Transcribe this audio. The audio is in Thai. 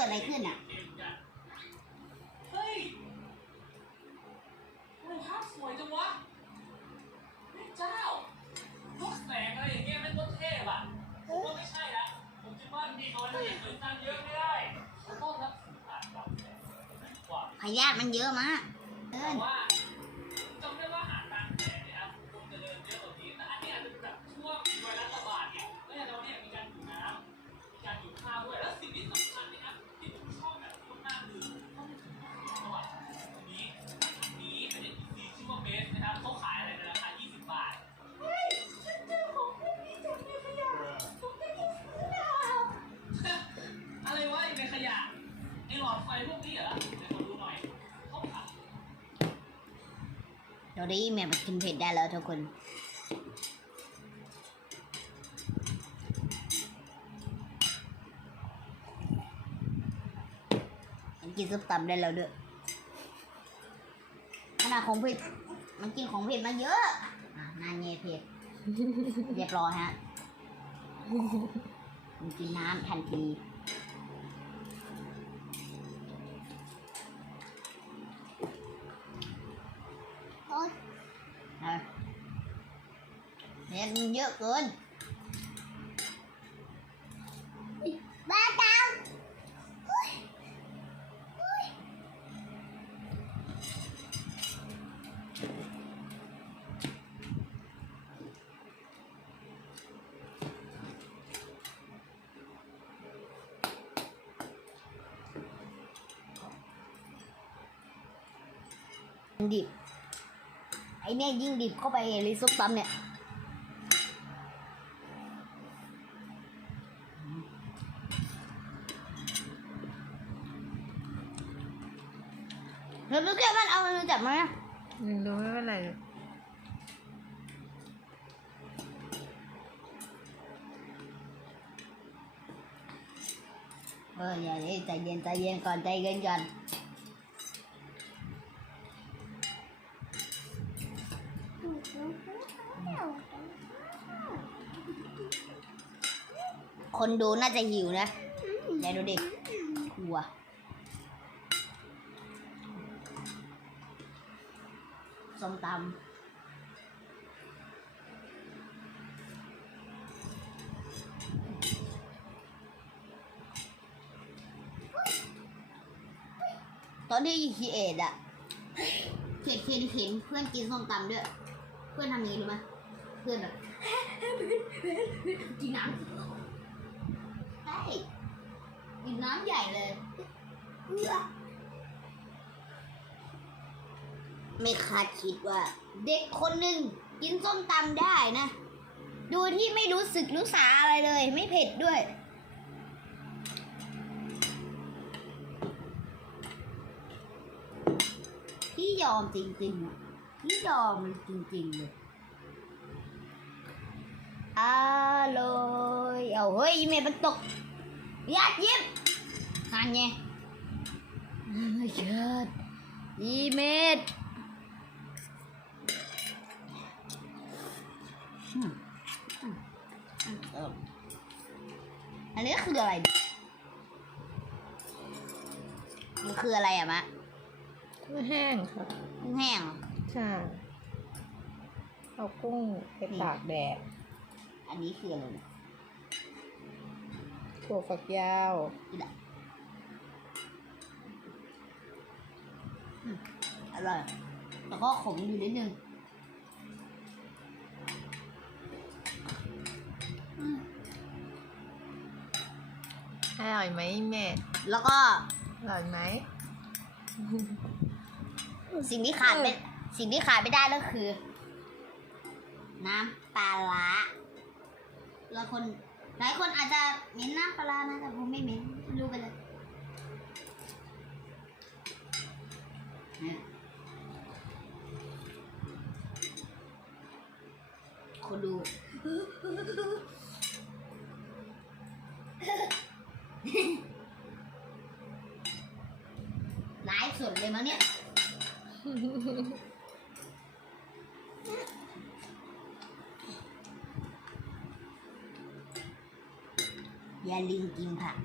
กิดอะไรขึ้นอะ เฮ้ยโอ้ยภาพสวยจังวะพระเจ้าพวกแสงอะไรอย่างเงี้ยไม่ต้นเทพอะผมว่าไม่ใช่ละผมคิดว่าดีเขาเนี่ยเหมือนกันเยอะไม่ได้เขาต้องรับสื่อผ่านกับแสงกว่าพยาธิมันเยอะมากเกิแอ้หลอดไฟพวกนี้เหรอเดี๋ยวขอดูหน่อยเขาขายเราได้แม่มากินเผ็ดได้แล้วทุกคน มันกินซุปตำได้แล้วด้วยขนาดของเผ็ดมันกินของเผ็ดมาเยอะอะนานเย่เผ็ดเรียบร้อยฮะ มันกินน้ำทันที โอ๊ยเอา เนี่ยมันเยอะเกินบ้าจังดิบไอเนี่ยยิ่งดิบเข้าไปลิซุปตำเนี่ย แล้วลูกแก้วมันเอามันจับมายังรู้ไม่เป็นไรเอออย่าเดี๋ยวใจเย็นใจเย็นก่อนใจเย็นก่อนคนดูน่าจะหิวนะเดี๋ยวดูดิหัว ส้มตำตอนที่คีเอดอะเห็นเห็นเห็นเพื่อนกินส้มตำด้วย เพื่อนทำยังไงรู้ไหมเพื่อนแบบกินน้ำใช่กินน้ำใหญ่เลยเอื้อ ไม่คาดคิดว่า เด็กคนหนึ่งกินส้มตำได้นะ โดยที่ไม่รู้สึกรู้สาอะไรเลย ไม่เผ็ดด้วย พี่ยอมจริงๆอะพี่ยอมมันจริงๆเลยอร่อยเอาเฮ้ยเมย์มันตกยัดยิบทานไงไม่เชิดอีเมด อืมอืมอืมเอออันนี้คืออะไรเนี่ยมันคืออะไรอะมะกุ้งแห้งค่ะกุ้งแห้งเหรอใช่เอากุ้งไปตากแดด อันนี้คืออะไรเนี่ยถั่วฝักยาวอร่อยแล้วก็ขมอยู่นิดนึง อร่อยไหมแม่ แล้วก็อร่อยไหม สิ่งที่ขาดไม่สิ่งที่ขาดไม่ได้ก็คือ น้ำปลาร้าแล้วคนหลายคนอาจจะเหม็นน้ำปลาร้านะแต่ผมไม่เหม็นรู้ไปเลยเนี่ยคนดู ไลฟ์สดเลยมั้งเนี่ย อย่าลืมกินผัก